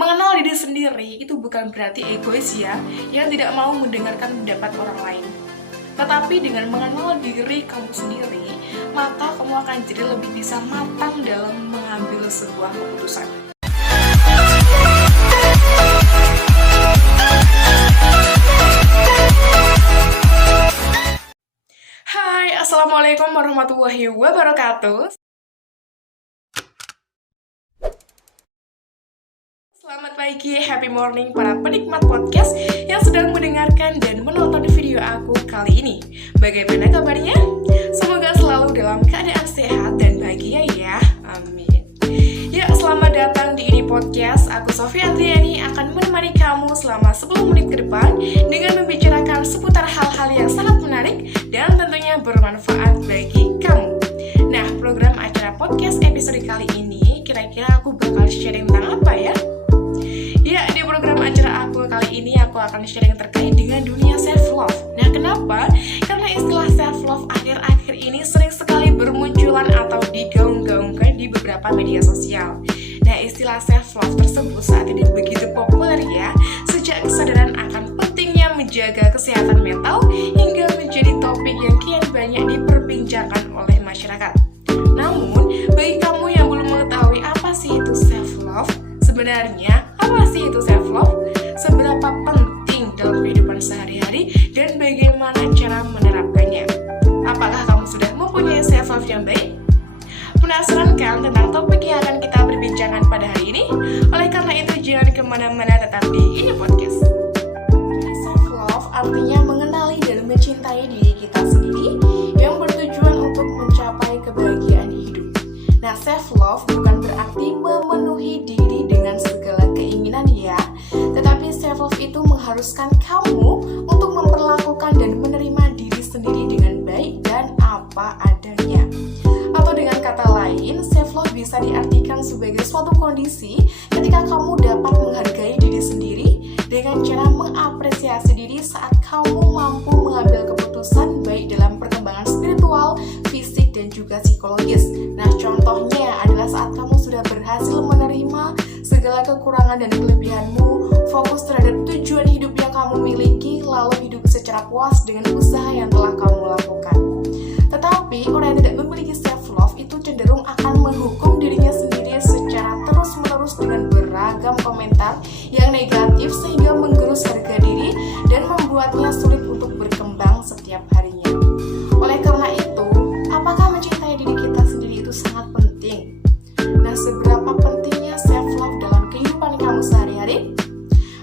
Mengenal diri sendiri itu bukan berarti egois ya, yang tidak mau mendengarkan pendapat orang lain. Tetapi dengan mengenal diri kamu sendiri, maka kamu akan jadi lebih bisa matang dalam mengambil sebuah keputusan. Hai, Assalamualaikum warahmatullahi wabarakatuh. Selamat pagi, happy morning para penikmat podcast yang sedang mendengarkan dan menonton video aku kali ini. Bagaimana kabarnya? Semoga selalu dalam keadaan sehat dan bahagia ya, amin. Ya, selamat datang di ini podcast. Aku Sofia Andriani akan menemani kamu selama 10 menit ke depan dengan membicarakan seputar hal-hal yang sangat menarik dan tentunya bermanfaat bagi kamu. Nah, program acara podcast episode kali ini kira-kira aku bakal sharing tentang apa ya? Ya, di program acara aku kali ini aku akan sharing terkait dengan dunia self-love. Nah, kenapa? Karena istilah self-love akhir-akhir ini sering sekali bermunculan atau digaung-gaungkan di beberapa media sosial. Nah, istilah self-love tersebut saat ini begitu populer ya, sejak kesadaran akan pentingnya menjaga kesehatan mental hingga menjadi topik yang kian banyak diperbincangkan oleh masyarakat. Namun, bagi kamu yang belum mengetahui apa sih itu self-love, sebenarnya apa sih itu self-love? Seberapa penting dalam kehidupan sehari-hari dan bagaimana cara menerapkannya? Apakah kamu sudah mempunyai self-love yang baik? Penasaran kan tentang topik yang akan kita berbincangkan pada hari ini? Oleh karena itu jangan kemana-mana, tetap di ini podcast. Self-love artinya mengenali dan mencintai diri kita sendiri yang bertujuan untuk mencapai kebahagiaan hidup. Nah, self-love bukan berarti memenuhi diri dengan segala keinginan ya, tetapi self-love itu mengharuskan kamu untuk memperlakukan dan menerima diri sendiri dengan baik dan apa adanya. Atau dengan kata lain, self-love bisa diartikan sebagai suatu kondisi ketika kamu dapat menghargai diri sendiri dengan cara mengapresiasi diri saat kamu mampu mengambil keputusan baik dalam perkembangan spiritual, fisik, dan juga psikologis. Nah, contohnya adalah saat kamu sudah berhasil menerima segala kekurangan dan kelebihanmu, fokus terhadap tujuan hidup yang kamu miliki, lalu hidup secara puas dengan usaha yang telah kamu lakukan. Tetapi, orang yang tidak memiliki self-love itu cenderung akan menghukum dirinya sendiri secara terus-menerus dengan beragam komentar yang negatif sehingga menggerus harga diri dan membuatnya sulit untuk berkembang setiap harinya. Oleh karena itu, apakah mencintai diri kita sendiri itu sangat penting? Nah, seberapa pentingnya self-love dalam kehidupan kamu sehari-hari?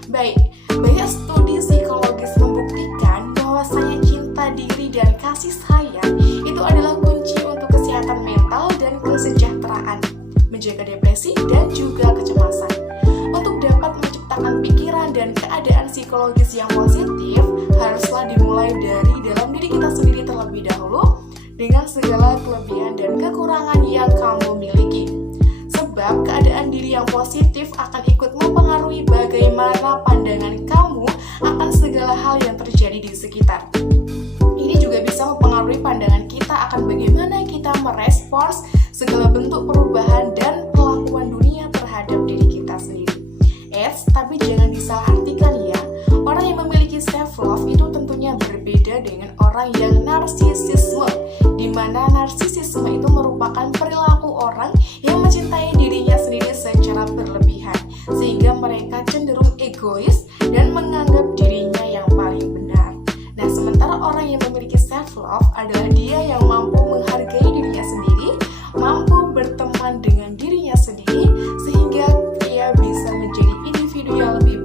Baik, banyak studi psikologis membuktikan bahwasanya cinta diri dan kasih sayang itu adalah kunci untuk kesehatan mental dan kesejahteraan, menjaga depresi dan juga kecemasan. Untuk dapat menciptakan pikiran dan keadaan psikologis yang positif, haruslah dimulai dari dalam diri kita sendiri terlebih dahulu dengan segala kelebihan dan kekurangan yang kamu miliki. Sebab keadaan diri yang positif akan ikut mempengaruhi bagaimana pandangan kamu akan segala hal yang terjadi di sekitar. Ini juga bisa mempengaruhi pandangan kita akan bagaimana kita merespons segala bentuk perubahan dan perlakuan dunia terhadap diri kita sendiri. Tapi jangan disalahartikan ya, orang yang memiliki self-love itu tentunya berbeda dengan orang yang narsisisme, di mana narsisisme itu merupakan perilaku orang yang mencintai dirinya sendiri secara berlebihan, sehingga mereka cenderung egois dan menganggap dirinya yang paling benar. Nah, sementara orang yang memiliki self-love adalah dia yang mampu menghargai dirinya sendiri, mampu berteman dengan dirinya sendiri, sehingga ia bisa menjadi individu yang lebih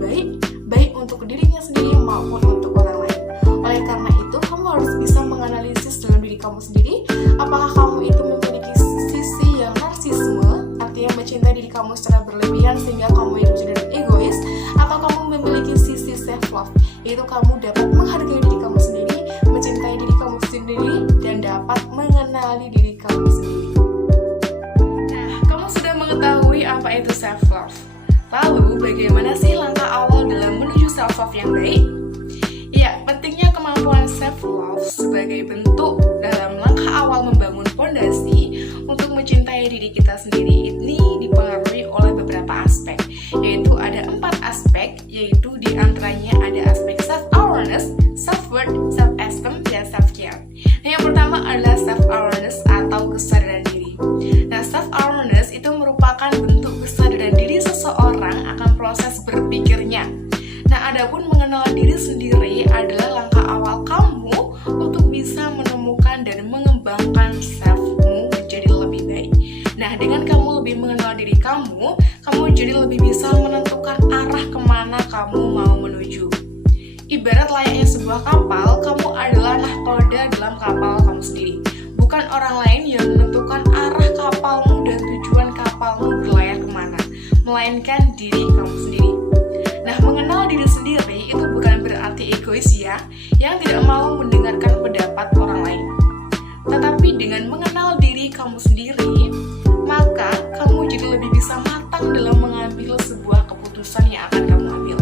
baik untuk dirinya sendiri maupun untuk orang lain. Oleh karena itu, kamu harus bisa menganalisis dalam diri kamu sendiri, apakah kamu itu memiliki sisi yang narsisme, artinya mencintai diri kamu secara berlebihan sehingga kamu itu cenderung egois, atau kamu memiliki sisi self-love, yaitu kamu dapat menghargai diri kamu sendiri, mencintai diri kamu sendiri, dan dapat mengenali diri kamu sendiri. Nah, kamu sudah mengetahui apa itu self-love. Lalu, bagaimana sih langkah awal dalam menuju self-love yang baik? Ya, pentingnya kemampuan self-love sebagai bentuk dalam langkah awal membangun fondasi untuk mencintai diri kita sendiri ini dipengaruhi oleh beberapa aspek. yaitu ada 4 aspek, yaitu diantaranya ada aspek self-awareness, self-worth, self-esteem, dan self-care. Nah, yang pertama adalah self-awareness atau kesadaran diri. Nah, self-awareness itu merupakan bentuk kesadaran diri seseorang akan proses berpikirnya. Nah, adapun mengenal diri sendiri adalah langkah awal kamu untuk bisa menemukan dan mengembangkan self-mu menjadi lebih baik. Nah, dengan kamu lebih mengenal diri kamu jadi lebih bisa menentukan arah kemana kamu mau menuju. Ibarat layaknya sebuah kapal, kamu adalah nahkoda dalam kapal kamu sendiri. Bukan orang lain yang menentukan arah kapalmu dan tujuan kapalmu berlayar kemana, melainkan diri kamu sendiri. Nah, mengenal diri sendiri itu bukan berarti egois ya, yang tidak mau mendengarkan pendapat orang lain. Tetapi dengan mengenal diri kamu sendiri, maka kamu jadi lebih bisa matang dalam mengambil sebuah keputusan yang akan kamu ambil.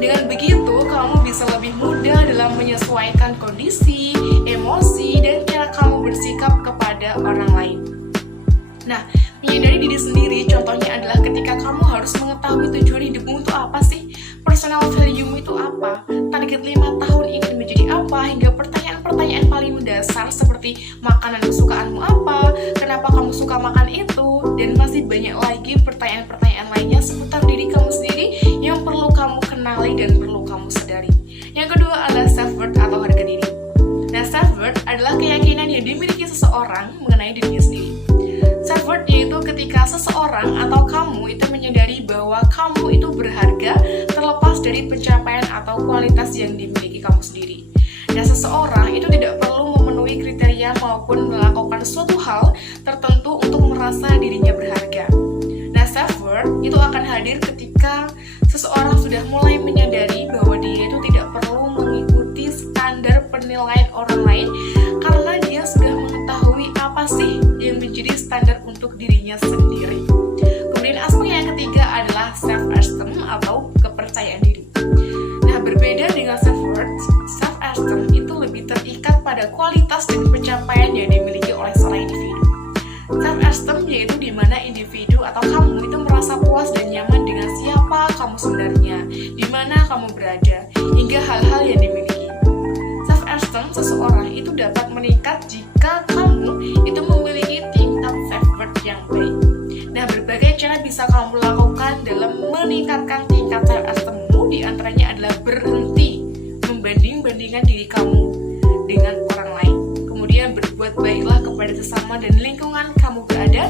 Dengan begitu, kamu bisa lebih mudah dalam menyesuaikan kondisi, emosi, dan cara kamu bersikap kepada orang lain. Nah, menyadari diri sendiri contohnya adalah ketika kamu harus mengetahui tujuan hidupmu itu apa sih, personal value-mu itu apa, target 5 tahun ingin menjadi apa, hingga pertanyaan-pertanyaan paling mendasar seperti makanan kesukaanmu apa, kenapa kamu suka makan itu, dan masih banyak lagi pertanyaan-pertanyaan lainnya seputar diri kamu sendiri yang perlu kamu kenali dan perlu kamu sadari. Yang kedua adalah self-worth atau harga diri. Nah, self-worth adalah keyakinan yang dimiliki seseorang mengenai dirinya sendiri. Self-worth yaitu ketika seseorang atau kamu itu menyadari bahwa kamu itu berharga terlepas dari pencapaian atau kualitas yang dimiliki kamu sendiri. Dan seseorang itu tidak perlu memenuhi kriteria maupun melakukan suatu hal tertentu untuk merasa dirinya berharga. Nah, self-worth itu akan hadir ketika seseorang sudah mulai menyadari bahwa dia itu tidak perlu mengikuti standar penilaian orang lain karena dia sudah mengetahui apa sih yang menjadi standar untuk dirinya sendiri. Kemudian aspek yang ketiga adalah self-esteem atau kepercayaan diri. Nah, berbeda dengan self-worth, self-esteem itu lebih terikat pada kualitas dan pencapaian yang dimiliki oleh seorang individu. Self-esteem yaitu di mana individu atau kamu itu merasa puas dan nyaman dengan siapa kamu sebenarnya, di mana kamu berada, hingga hal-hal yang dimiliki. Self-esteem seseorang itu dapat meningkat jika kamu itu memiliki tingkat self-worth yang baik. Nah, berbagai cara bisa kamu lakukan dalam meningkatkan tingkat self-esteemmu, diantaranya adalah berhenti membanding-bandingkan diri kamu dengan orang lain. Kemudian berbuat baiklah kepada sesama dan lingkungan kamu berada,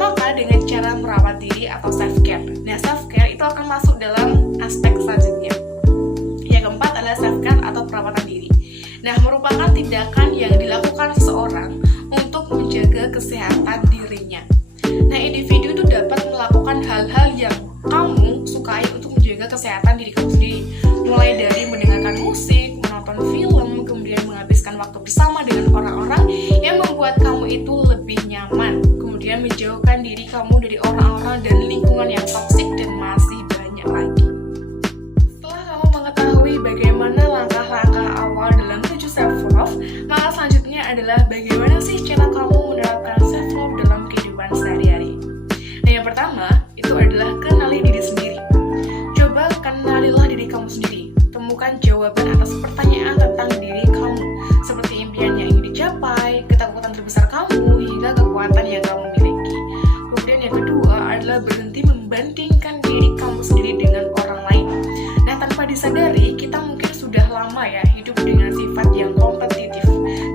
maka dengan cara merawat diri atau self-care. Nah, self-care itu akan masuk dalam aspek selanjutnya. Yang keempat adalah self-care atau perawatan diri. Nah, merupakan tindakan yang dilakukan seseorang untuk menjaga kesehatan dirinya. Nah, individu itu dapat melakukan hal-hal yang kamu sukai untuk menjaga kesehatan diri kamu sendiri. Mulai dari mendengarkan musik, menonton film, kemudian menghabiskan waktu bersama dengan orang-orang yang membuat kamu itu lebih nyaman. Kemudian menjauhkan diri kamu dari orang-orang dan lingkungan yang toksik dan masih banyak lagi. Setelah kamu mengetahui bagaimana langkah-langkah awal dalam menuju self-love, maka selanjutnya adalah bagaimana sih cara kamu menerapkan self-love dalam kehidupan sehari-hari. Nah, yang pertama itu adalah kenali diri sendiri. Coba kenalilah diri kamu sendiri. Temukan jawaban atas pertanyaan tentang diri kamu, seperti impian yang ingin dicapai, ketakutan terbesar kamu, hingga kekuatan yang kamu miliki. Kemudian yang kedua adalah berhenti membandingkan diri kamu sendiri dengan orang lain. Nah, tanpa disadari, kita mungkin sudah lama ya hidup dengan sifat yang kompetitif,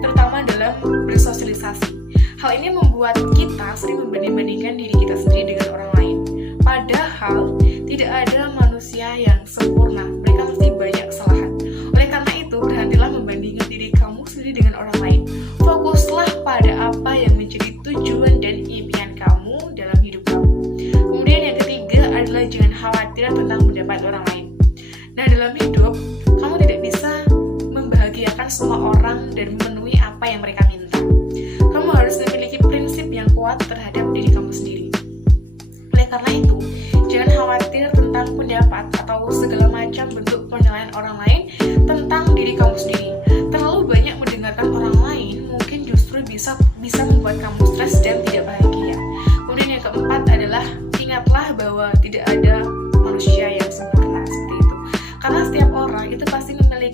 terutama dalam bersosialisasi. Hal ini membuat kita sering membanding-bandingkan diri kita sendiri dengan orang lain. Padahal, tidak ada manusia yang sempurna. Mereka pasti banyak kesalahan. Oleh karena itu, berhentilah membandingkan diri kamu sendiri dengan orang lain. Fokuslah pada apa yang menjadi tujuan dan impian kamu dalam hidup kamu. Kemudian yang ketiga adalah jangan khawatir tentang pendapat orang lain. Nah, dalam hidup, kamu tidak bisa membahagiakan semua orang dan memenuhi apa yang mereka minta. Kamu harus memiliki prinsip yang kuat terhadap diri kamu sendiri. Oleh karena itu, jangan khawatir tentang pendapat atau segala macam bentuk penilaian orang lain tentang diri kamu sendiri. Terlalu banyak mendengarkan orang lain mungkin justru bisa membuat kamu stres dan tidak bahagia. Kemudian yang keempat adalah ingatlah bahwa tidak ada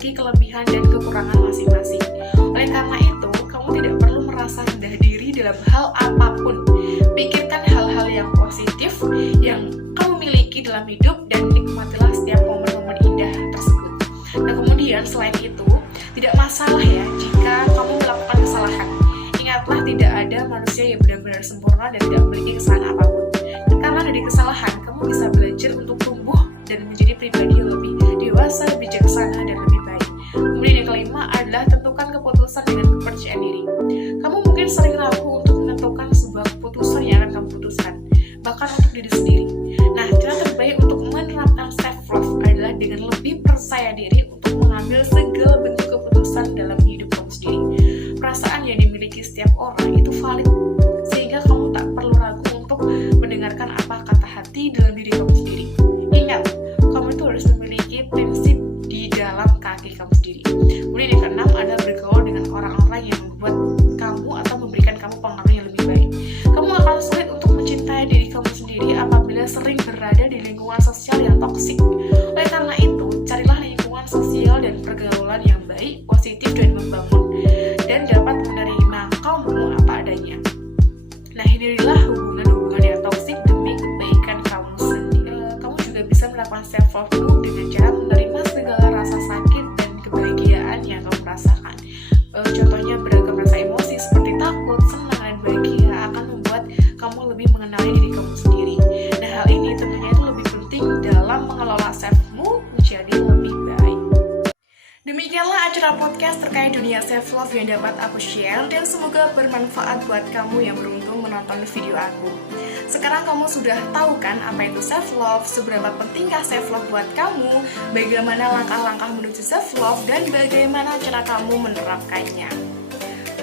memiliki kelebihan dan kekurangan masing-masing. Oleh karena itu, kamu tidak perlu merasa rendah diri dalam hal apapun. Pikirkan hal-hal yang positif yang kamu miliki dalam hidup dan nikmatilah setiap momen-momen indah tersebut. Nah, kemudian selain itu, tidak masalah ya jika kamu melakukan kesalahan. Ingatlah, tidak ada manusia yang benar-benar sempurna dan tidak memiliki kesalahan apapun. Karena dari kesalahan, kamu bisa belajar untuk tumbuh dan menjadi pribadi yang lebih dewasa, bijaksana, dan lebih baik. Kemudian yang kelima adalah tentukan keputusan dengan kepercayaan diri. Kamu mungkin sering ragu untuk menentukan sebuah keputusan yang akan kamu putuskan, bahkan untuk diri sendiri. Nah, cara terbaik untuk menerapkan self-love adalah dengan lebih percaya diri untuk mengambil segala bentuk keputusan dalam hidup kamu sendiri. Perasaan yang dimiliki setiap orang itu valid, sehingga kamu tak perlu ragu untuk mendengarkan apa kata hati dalam diri kamu sendiri. Ingat, kamu itu harus memiliki prinsip di dalam kaki kamu sendiri. Kemudian yang keenam adalah bergaul dengan orang-orang yang membuat kamu atau memberikan kamu pengaruh yang lebih baik. Kamu akan sulit untuk mencintai diri kamu sendiri apabila sering berada di lingkungan sosial yang toksik. Oleh karena itu, carilah lingkungan sosial dan pergaulan yang baik, positif, dan membangun, dan dapat menerima kamu apa adanya. Nah, hindarilah hubungan-hubungan yang toksik demi kebaikan kamu sendiri. Kamu juga bisa melakukan self-love dengan cara menerima segala rasa sakit dan kebahagiaan yang kamu rasakan. Contohnya beragam rasa emosi seperti takut, senang, dan bahagia akan membuat kamu lebih mengenali diri kamu sendiri. Nah, hal ini tentunya itu lebih penting dalam mengelola self-mu menjadi lebih baik. Demikianlah acara podcast terkait dunia self-love yang dapat aku share, dan semoga bermanfaat buat kamu yang beruntung menonton video aku. Sekarang kamu sudah tahu kan apa itu self-love, seberapa pentingkah self-love buat kamu, bagaimana langkah-langkah menuju self-love, dan bagaimana cara kamu menerapkannya.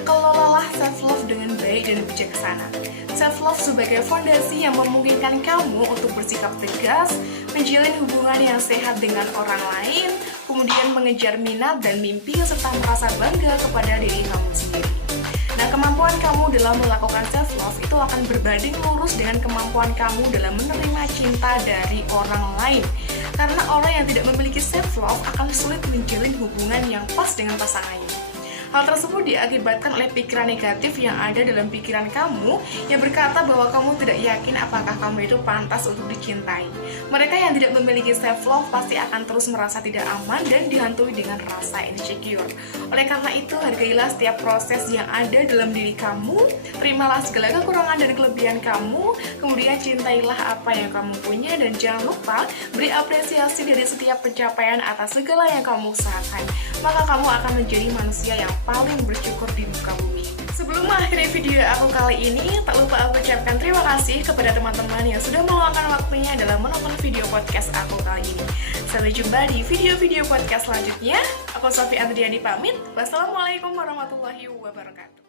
Kelolalah self-love dengan baik dan bijaksana. Self-love sebagai fondasi yang memungkinkan kamu untuk bersikap tegas, menjalin hubungan yang sehat dengan orang lain, kemudian mengejar minat dan mimpi, serta merasa bangga kepada diri kamu sendiri. Nah, kemampuan kamu dalam melakukan self-love itu akan berbanding lurus dengan kemampuan kamu dalam menerima cinta dari orang lain. Karena orang yang tidak memiliki self-love akan sulit menjalin hubungan yang pas dengan pasangannya. Hal tersebut diakibatkan oleh pikiran negatif yang ada dalam pikiran kamu yang berkata bahwa kamu tidak yakin apakah kamu itu pantas untuk dicintai. Mereka yang tidak memiliki self-love pasti akan terus merasa tidak aman dan dihantui dengan rasa insecure. Oleh karena itu, hargailah setiap proses yang ada dalam diri kamu, terimalah segala kekurangan dan kelebihan kamu, kemudian cintailah apa yang kamu punya, dan jangan lupa beri apresiasi dari setiap pencapaian atas segala yang kamu usahakan. Maka kamu akan menjadi manusia yang paling bersyukur di muka bumi. Sebelum mengakhiri video aku kali ini, tak lupa aku ucapkan terima kasih kepada teman-teman yang sudah meluangkan waktunya dalam menonton video podcast aku kali ini. Sampai jumpa di video-video podcast selanjutnya. Aku Sofi Andriani pamit. Wassalamualaikum warahmatullahi wabarakatuh.